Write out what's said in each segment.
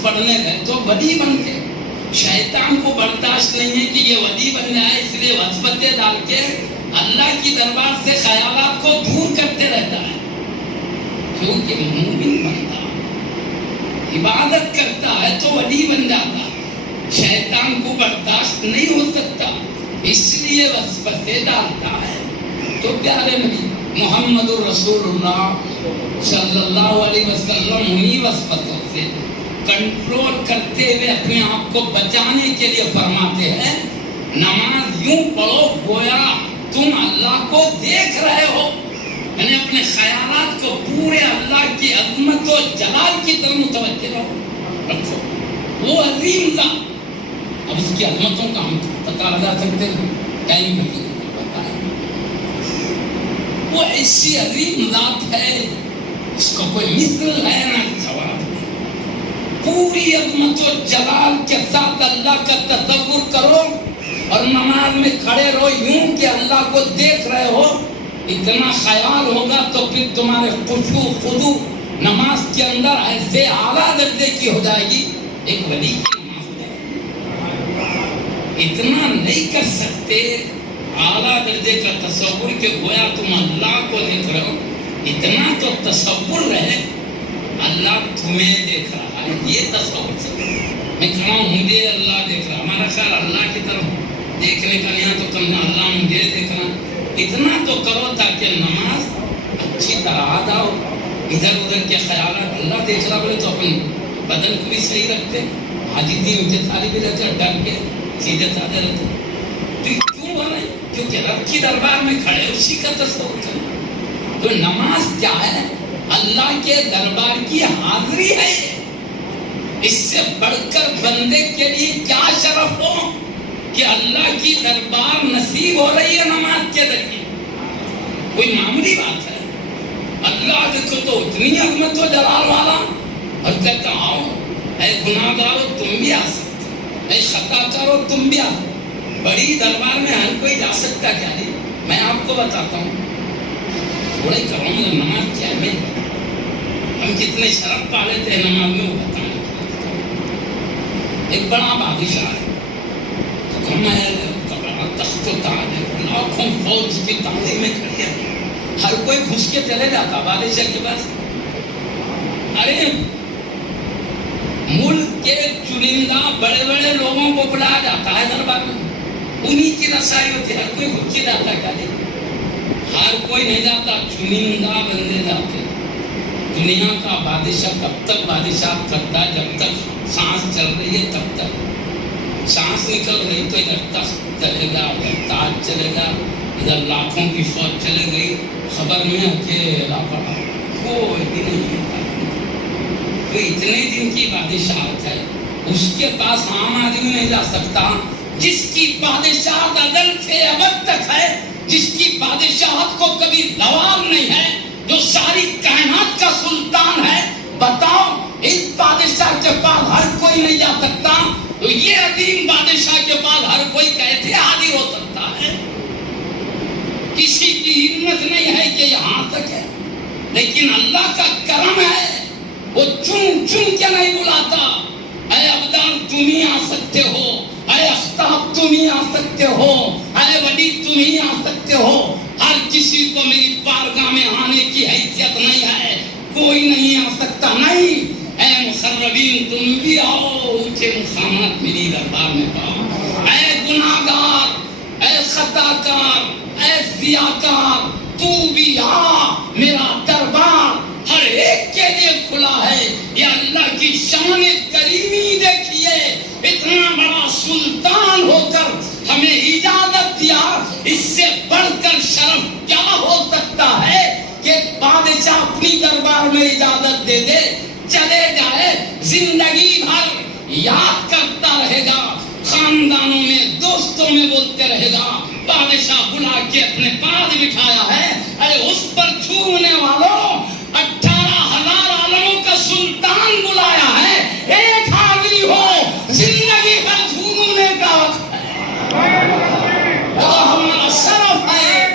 نماز پڑھنے گئے تو ولی بن کے شیطان کو برداشت نہیں ہے کہ یہ ولی بن جائے، اس لیے وسوسے ڈال کے اللہ کی دربار سے خیالات کو دور کرتے رہتا ہے. کیونکہ مومن بندہ عبادت کرتا ہے تو ولی بن جاتا ہے، شیطان کو برداشت نہیں ہو سکتا اس لیے وسوسے ڈالتا ہے. تو پیارے نبی محمد رسول اللہ صلی اللہ علیہ وسلم انہی وسوسوں سے کنٹرول کرتے ہوئے اپنے آپ کو بچانے کے لیے فرماتے ہیں نماز یوں پڑھو گویا تم اللہ کو دیکھ رہے ہو، یعنی اپنے خیالات کو پورے اللہ کی عظمت و جلال کی طرف متوجہ رکھو. وہ عظیم ذات، اب اس کی عظمتوں کا ہم پتہ لگا سکتے ہیں ٹائم نہیں پتہ ہے. وہ ایسی عظیم ذات ہے اس کا کوئی مثل ہے نہ جواب. پوری عظمت و جلال کے ساتھ اللہ کا تصور کرو اور نماز میں کھڑے رہو یوں کہ اللہ کو دیکھ رہے ہو. اتنا خیال ہوگا تو پھر تمہارے خشوع خضوع نماز کے اندر ایسے اعلیٰ درجے کی ہو جائے گی. ایک ولی کی نماز اتنا نہیں کر سکتے اعلیٰ درجے کا تصور کہ گویا تم اللہ کو دیکھ رہے ہو. اتنا تو تصور رہے اللہ تمہیں دیکھ رہا ہے، یہ تصور سے میں کھڑا ہوں مجھے اللہ دیکھ رہا. ہمارا خیال اللہ کی طرف دیکھنے کا نہیں تو کم اللہ مجھے دیکھ رہا. اتنا تو کرو تاکہ نماز اچھی طرح ادا ہو. ادھر ادھر کے خیالات اللہ دیکھ رہا بولے تو اپنے بدن کو بھی صحیح رکھتے، حاجتی اونچے تھالی بھی رہتے، ڈر کے سیدھے سادھے رہتے. تو کیوں ہو رہے؟ کیونکہ رب کی دربار میں کھڑے اسی کا تصور کرنا. تو نماز کیا ہے؟ اللہ کے دربار کی حاضری ہے. اس سے بڑھ کر بندے کے لیے کیا شرف ہو کہ اللہ کی دربار نصیب ہو رہی ہے نماز کے ذریعے. کوئی معمولی بات ہے؟ اللہ دیکھو تو اتنی عظمت و جلال والا اور کہتا آؤ اے گناہ گارو تم بھی آ سکتے، اے خطا کارو تم بھی آ. بڑی دربار میں ہر کوئی جا سکتا کیا نہیں؟ میں آپ کو بتاتا ہوں تھوڑے کروں میں نماز کیا ہے. ہم کتنے شرف پا لیتے ہیں نماز میں وہ بتاؤں. ایک بڑا بادشاہ ہے، تخت و تاج ہے، لاکھوں فوج کی تعظیم میں کھڑی ہے. ہر کوئی گھس کے چلے جاتا بادشاہ کے پاس. ارے ملک کے چنندہ بڑے بڑے لوگوں کو بلایا جاتا ہے دربار میں، انہی کی رسائی ہوتی ہے. ہر کوئی گھس کے جاتا کیا نہیں؟ ہر کوئی نہیں جاتا، چنندہ بندے جاتے. دنیا کا بادشاہ کب تک بادشاہ کرتا ہے؟ جب تک سانس چل رہی ہے تب تک. سانس نکل رہی تو ادھر تخت چلے گا، ادھر تاج چلے گا، ادھر لاکھوں کی فوج چلے گئی. خبر میں اکیلا پڑا کوئی بھی نہیں ہے. تو اتنے دن کی بادشاہت ہے، اس کے پاس عام آدمی نہیں جا سکتا. جس کی بادشاہت ازل سے ابد تک ہے، جس کی بادشاہت کو کبھی زوال نہیں ہے، جو ساری کائنات کا سلطان ہے، بتاؤ اس بادشاہ کے پاس ہر کوئی نہیں جا سکتا. تو یہ عظیم بادشاہ کے پاس ہر کوئی کیسے حاضر ہو سکتا ہے؟ کسی کی ہمت نہیں ہے کہ یہاں تک ہے. لیکن اللہ کا کرم ہے، وہ چن چن کے نہیں بلاتا. اے ابدال تم ہی آ سکتے ہو، اے اختاب تم ہی آ سکتے ہو، اے ولی تم ہی آ سکتے ہو. ہر کسی کو میری بارگاہ میں آنے کی حیثیت نہیں ہے، کوئی نہیں آ سکتا. نہیں، اے مقربین تم بھی آؤ، اونچے مقامات میری دربار میں پاؤ. اے گناہگار، اے خطا کار، اے ضیاءکار، تو بھی آ. میرا دربار ہر ایک کے لیے کھلا ہے. یہ اللہ کی شان کریمی دیکھیے، اتنا بڑا سلطان ہو کر ہمیں اجازت دیا. اس سے بڑھ کر شرف کیا ہو سکتا ہے کہ بادشاہ اپنی دربار میں اجازت دے دے، چلے جائے، زندگی بھر یاد کرتا رہے گا، خاندانوں میں دوستوں میں بولتے رہے گا بادشاہ بلا کے اپنے پاس بٹھایا ہے. ارے اس پر چھونے والوں 18,000 عالموں کا سلطان بلایا ہے، ایک حاضری ہو، زندگی بھر جھومنے کا وقت ہے. ہمارا شرف ہے.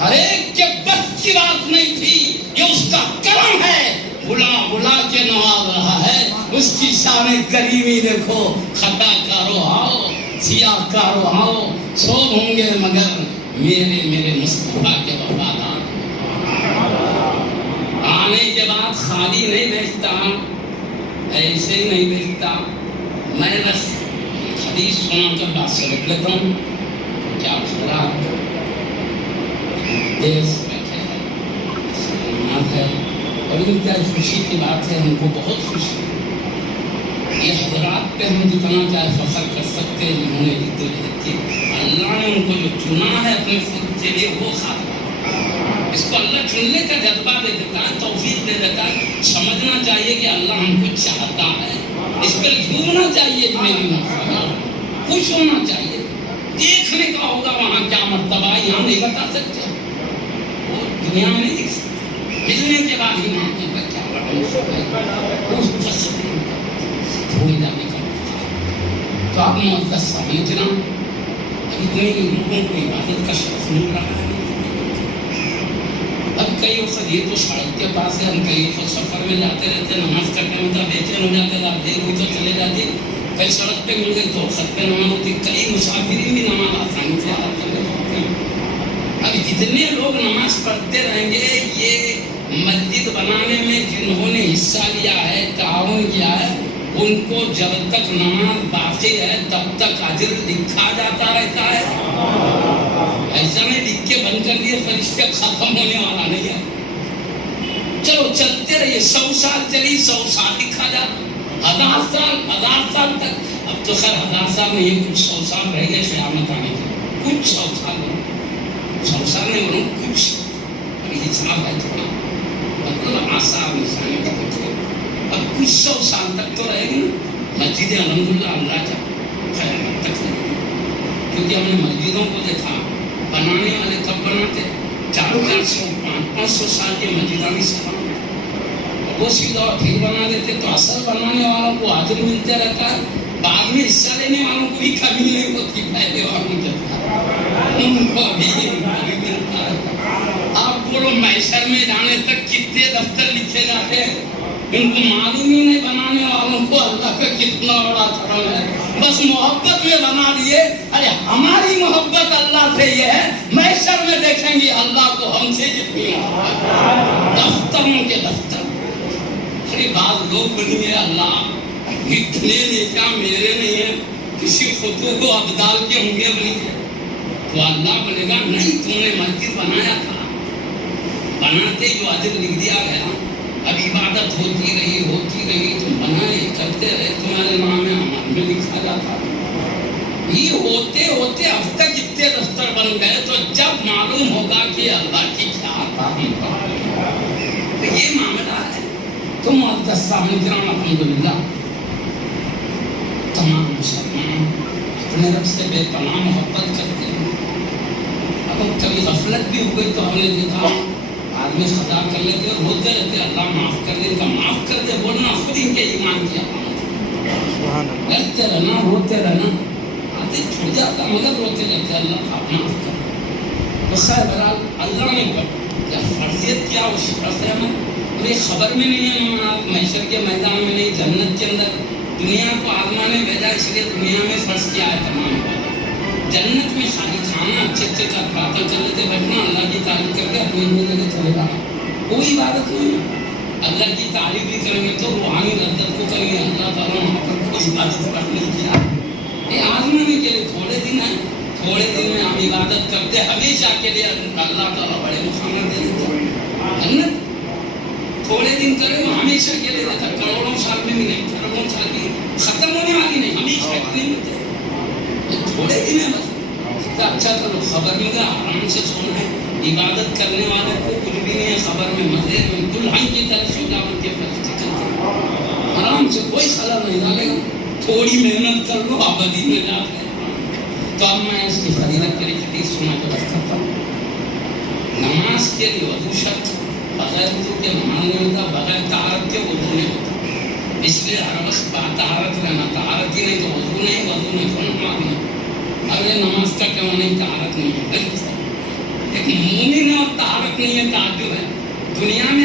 ہر ایک کے بس کی بات نہیں تھی، یہ اس کا کرم ہے. اللہ نے کریمی دیکھو خطا کارو آؤ سیاہ کارو آؤ سب ہوں گے مگر میرے مصطفیٰ کے وفادار آنے کے بعد خالی نہیں بھیجتا ایسے ہی نہیں بھیجتا میں بس حدیث سنا کر بات سے رکھ لیتا ہوں کیا خراب دیش بیٹھے ہے اور ان کیا خوشی کی بات ہے ہم کو بہت خوشی ہے یہ حضرات پہ ہم جتنا چاہے فخر کر سکتے ہیں جنہوں نے جدوجہد کی اللہ نے ان کو جو چنا ہے اپنے خود کے لیے وہ خاص اس کو اللہ چننے کا جذبہ دے دیتا ہے توفیق دے دیتا ہے سمجھنا چاہیے کہ اللہ ہم کو چاہتا ہے اس پر جھومنا چاہیے میری مقصد خوش ہونا چاہیے دیکھنے کا ہوگا وہاں کیا مرتبہ ہے یہاں نہیں بتا سکتے وہ دنیا میں نہیں دکھ سکتے ملنے کے بعد ہی وہاں کی کیا بھول جانے کا تو آپ معزز سمجھنا اتنے لوگوں کو عبادت کا شرف مل رہا ہے اب کئی وقت یہ تو سڑک کے پاس ہے ہم کئی وقت سفر میں جاتے رہتے نماز کرنے میں تو بے چین ہو جاتے دیر ہوئی تو چلے جاتے کئی سڑک پہ مل گئے تو خط پہ نماز ہوتی کئی مسافرین بھی نماز آسانی سے ادا کر لیتے ہیں اب جتنے لوگ نماز پڑھتے رہیں گے یہ مسجد بنانے میں جنہوں نے حصہ لیا ہے تعاون کیا ہے ان کو جب تک نماز باقی ہے تب تک اجر لکھا جاتا رہتا ہے ایسا نہیں لکھ کے بند کر دیے فرشتے ختم ہونے والا نہیں ہے چلو چلتے رہیے 100 سال چلی 100 سال لکھا جاتا 1000 سال تک اب تو خیر 1000 سال نہیں کچھ 100 سال رہ گئے قیامت آنے کے کچھ 100 سال نہیں بولوں کچھ ابھی حساب ہے تھوڑا مطلب آسان نشانی کا اب کچھ 100 سال تک تو رہے گی مسجد الحمدللہ اللہ کا قیامت تک رہے گی کیونکہ ہم نے مسجدوں کو دیکھا بنانے والے کب بناتے 400 500 سال کے مسجدیں بھی سب وہ سیدھا پھر بنا دیتے تو اصل بنانے والوں کو اجر ملتے رہتا ہے بعد میں حصہ لینے والوں کو بھی کمی نہیں ہوتی پہلے والوں کے ان کو ابھی ملتا رہتا آپ بولو محشر میں جانے تک کتنے دفتر لکھے جاتے ہیں ان کو معلوم ہی نہیں بنانے والوں کو اللہ کا کتنا بڑا کرم ہے بس محبت میں بنا دیے ارے ہماری محبت اللہ سے یہ ہے محشر میں دیکھیں گے اللہ کو ہم سے کتنی محبت دفتروں کے دفتر ارے بعض لوگ بنیے اللہ اتنے نیکیاں میرے نہیں ہیں کسی خطوں کو ابدال کے ہوں گے بلی تو اللہ بولے گا نہیں تم نے مسجد بنایا تھا بناتے جو اجر لکھ دیا گیا اب عبادت ہوتی رہی تم بنائے کرتے رہے تمہارے نام میں ہمارے میں لکھا جاتا یہ ہوتے ہوتے اب تک اتنے دفتر بن گئے تو جب معلوم ہوگا کہ اللہ کی کیا آتا تو یہ معاملہ ہے تو معزز سامعین کرام الحمدللہ تمام مسلمان اپنے رب سے بے پناہ محبت کرتے ہیں اب کبھی غفلت بھی ہو گئی تو ہم نے دیکھا آدمی خطا کر لیتے اور روتے رہتے اللہ معاف کر دے ان کا معاف کر دے بولنا خود ان کے ایمان کی علامت کرتے رہنا روتے رہنا آتے چھوڑ جاتا مگر روتے رہتے اللہ آپ معاف کر دے تو خیر برحال اللہ نے کیا فرضیت کیا وہ شرف ہے اور یہ خبر میں نہیں ہے نماز محشر کے میدان میں نہیں جنت کے اندر دنیا کو آزمانے بھیجا اس لیے دنیا میں فرض کیا ہے تمام جنت میں خالی کھانا اچھے کا باتیں کر لیتے بیٹھنا اللہ کی تعریف کر کے اپنی جگہ چلے جانا کوئی عبادت نہیں ہے اللہ کی تعریف بھی کریں گے تو روحانی لذت کو کریں گے اللہ تعالیٰ وہاں پر کوئی عبادت پر نہیں کیا یہ آزمانے کے لیے تھوڑے دن ہیں تھوڑے دن میں ہم عبادت کرتے ہمیشہ کے لیے اللہ تعالیٰ بڑے مقام دے دیتے جنت تھوڑے دن کرے وہ ہمیشہ کے لیے دیتا کروڑوں سال میں بھی نہیں کروڑوں سال بھی ختم ہونے والی نہیں ہمیشہ کے لیے ملتے تھوڑے دن ہے بس اتنا اچھا کرو خبر میں آرام سے سونا ہے عبادت کرنے والے کو کچھ بھی نہیں ہے خبر میں مزے میں دلہن کی طرح سجاوٹ کے فرشتے چلتے آرام سے کوئی سزا نہیں ڈالے گا تھوڑی محنت کر لو آبادی میں جا کے تو اب میں اس کی فضیلت کے لیے حدیث سنا کے بات کرتا ہوں نماز کے لیے وضو شرط بغیر وضو کے نماز نہیں ہوتا بغیر طہارت کے وضو نہیں ہوتا اس لیے ہر وقت طہارت رہنا طہارت ہی نہیں تو وضو نہیں تو نماز نہیں اگر نماز کا کیا نہیں طہارت نہیں ہے ایک مومن ہے اور طہارت نہیں ہے تعجب ہے دنیا میں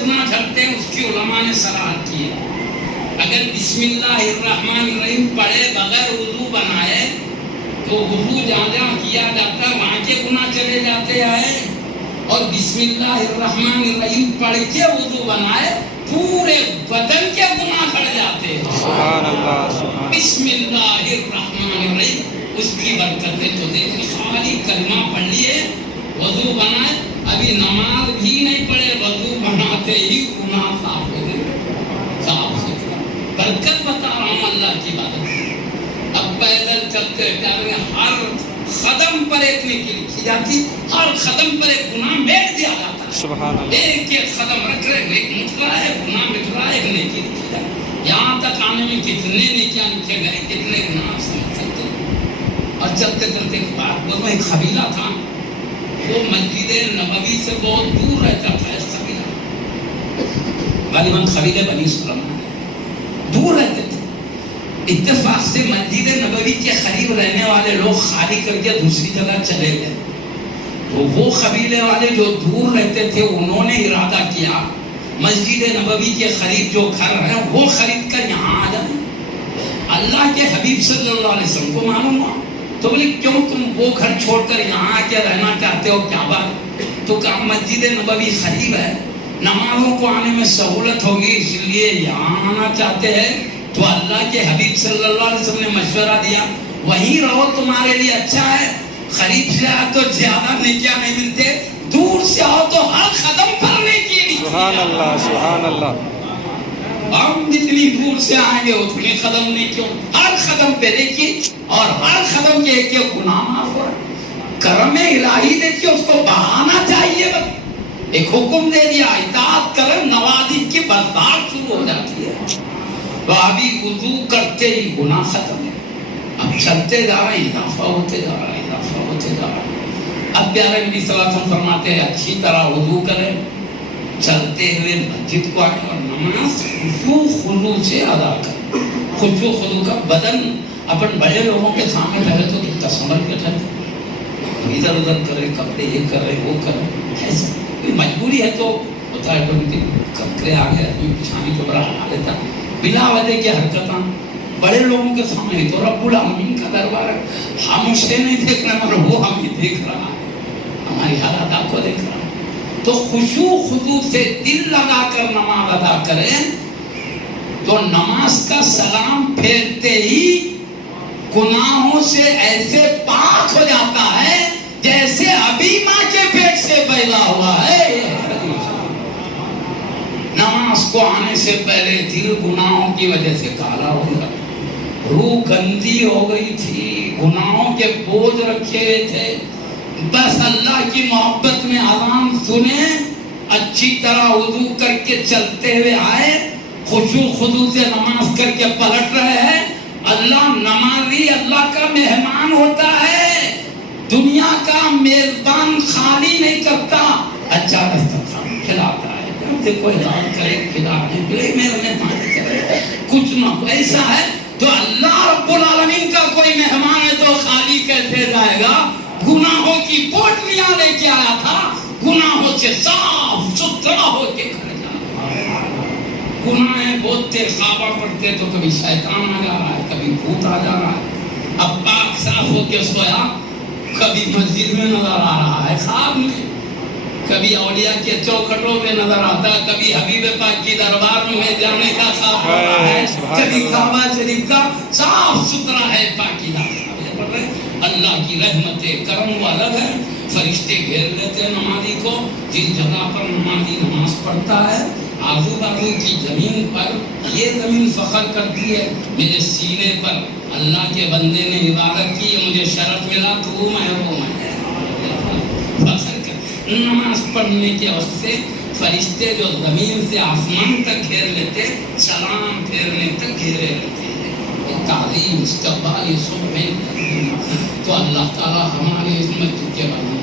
گناہ جھڑتے ہیں اس کی علماء نے صلاحت کی ہے. اگر بسم اللہ الرحمن الرحیم پڑھے بغیر وضو بنائے تو وضو جہاں جہاں کیا جاتا ہے وہاں کے گناہ چلے جاتے ہیں, اور بسم اللہ الرحمن الرحیم پڑھ کے وضو بنائے پورے بدن کے گناہ کھڑ جاتے ہیں. سبحان اللہ سبحان بسم اللہ الرحمن الرحیم اس کی برکتیں تو دیکھیں. خالی کلمہ پڑھ لیے وضو بنائے, ابھی نماز بھی نہیں پڑھے وضو بناتے ہی گناہ صاف ہو گئے, صاف ستھرا. برکت بتا رہا ہوں اللہ کی بات. اب پیدل چلتے پیارے ہر قدم پر ایک نیکی لکھی جاتی, ہر قدم پر ایک گناہ میٹ دیا جاتا ہے. سبحان اللہ. ایک ایک قدم رکھ رہے ایک مٹ رہا ہے گناہ مٹ رہا ہے, ایک نیکی لکھی جاتی. یہاں تک آنے میں کتنے نیکیاں لکھے گئے, کتنے گناہ سمجھ سکتے. اور چلتے چلتے ایک بات بولوں, ایک قبیلہ تھا وہ مسجد نبوی سے بہت دور رہتا تھا. اس قبیلہ غالباً قبیلے بنی سلمہ دور رہتے تھے. اتفاق سے مسجد نبوی کے قریب رہنے والے لوگ خالی کر کے دوسری جگہ چلے گئے. تو وہ قبیلے والے جو دور رہتے تھے انہوں نے ارادہ کیا مسجد نبوی کے قریب جو گھر ہے وہ خرید کر یہاں آ جائیں. اللہ کے حبیب صلی اللہ علیہ وسلم کو معلوم ہوا تو بولے کیوں تم وہ گھر چھوڑ کر یہاں آ کے رہنا چاہتے ہو, کیا بات؟ تو کہا مسجد نبوی قریب ہے, نمازوں کو آنے میں سہولت ہوگی اس لیے یہاں آنا چاہتے ہیں. تو اللہ کے حبیب صلی اللہ علیہ وسلم نے مشورہ دیا وہیں رہو تمہارے لیے اچھا ہے. قریب سے آؤ تو زیادہ نیکیاں نہیں ملتے, دور سے آؤ تو ہر قدم پر نیکی ملتی. سبحان اللہ سبحان اللہ. ہم جتنی دور سے آئیں گے اتنے قدم نیکیوں, ہر قدم پہ نیکی اور ہر قدم کے ایک ایک گناہ معاف ہو رہا ہے. کرم الہی دیکھیے اس کو بڑھانا چاہیے. بس ایک حکم دے دیا اطاعت کرم نوازی کی برسات شروع ہو جاتی ہے. تو ابھی وضو کرتے ہی گناہ ختم ہے. اب چلتے جا رہے ہیں اضافہ ہوتے جا رہا ہے, اضافہ ہوتے جا رہا ہے. اب پیارے نبی صلی اللہ علیہ وسلم فرماتے ہیں اچھی طرح وضو کریں, چلتے ہوئے مسجد کو آئیں اور نماز خشوع خضوع سے ادا کریں. خشوع خضوع کا بدن اپن بڑے لوگوں کے سامنے پہلے تو کتنا سنبھل کے ٹھہرے, ادھر ادھر کرے, کپڑے یہ کرے وہ کرے, ایسا کوئی مجبوری ہے تو ہوتا ہے. تو کپڑے آ گئے پچھانی کو بڑا ہٹا لیتا بلا وجہ کی حرکتاں بڑے لوگوں کے سامنے. تو رب العالمین کا دربار ہے, ہم اسے نہیں دیکھ رہے مگر وہ ہمیں دیکھ رہا ہے, ہماری حالات کو دیکھ رہا ہے. تو خشوع خضوع سے دل لگا کر نماز ادا کریں تو نماز کا سلام پھیرتے ہی گناہوں سے ایسے پاک ہو جاتا ہے جیسے ابھی ماں کے پیٹ سے پیدا ہوا ہے. نماز کو آنے سے پہلے دل گناہوں کی وجہ سے کالا ہو گیا, روح گندی ہو گئی تھی, گناہوں کے بوجھ رکھے ہوئے تھے. بس اللہ کی محبت میں اذان سنے, اچھی طرح وضو کر کے چلتے ہوئے آئے, خشوع خضوع سے نماز کر کے پلٹ رہے ہیں. اللہ نمازی اللہ کا مہمان ہوتا ہے, دنیا کا میزبان خالی نہیں کرتا, اچھا دسترخوان کھلاتا ہے. دیکھو اعلان کرے کھلا رہے میرے مہمان کرے کچھ نہ ایسا ہے. تو اللہ رب العالمین کا کوئی مہمان ہے تو خالی کیسے جائے گا؟ گناہوں کی پوٹلیاں لے کے آیا تھا, گناہوں سے صاف ستھرا ہو کے کھڑے جا. گناہیں بولتے خوابہ پڑتے تو کبھی شیطان آ جا رہا ہے, کبھی بھوت آ جا رہا ہے. اب پاک صاف ہو کے سویا, کبھی مسجد میں نظر آ رہا ہے خواب میں, کبھی اولیاء کے چوکھٹوں میں نظر آتا ہے, کبھی حبیب پاک کی دربار میں جانے کا خواب ہو رہا ہے, کبھی کعبہ شریف کا صاف ستھرا ہے پاکیزہ. اللہ کی رحمت کرم وہ الگ ہے. فرشتے گھیر لیتے ہیں نمازی کو, جس جگہ پر نمازی نماز پڑھتا ہے آزو بازو کی زمین پر یہ زمین فخر کرتی ہے میرے سینے پر اللہ کے بندے نے عبادت کی, مجھے شرف ملا تو وہ میں فخر کر. نماز پڑھنے کے وقت سے فرشتے جو زمین سے آسمان تک گھیر لیتے, سلام پھیرنے تک گھیرے رہتے ہیں. تعظیم استقبال صبح. تو اللہ تعالی ہمارے اس مسجد کے بندوں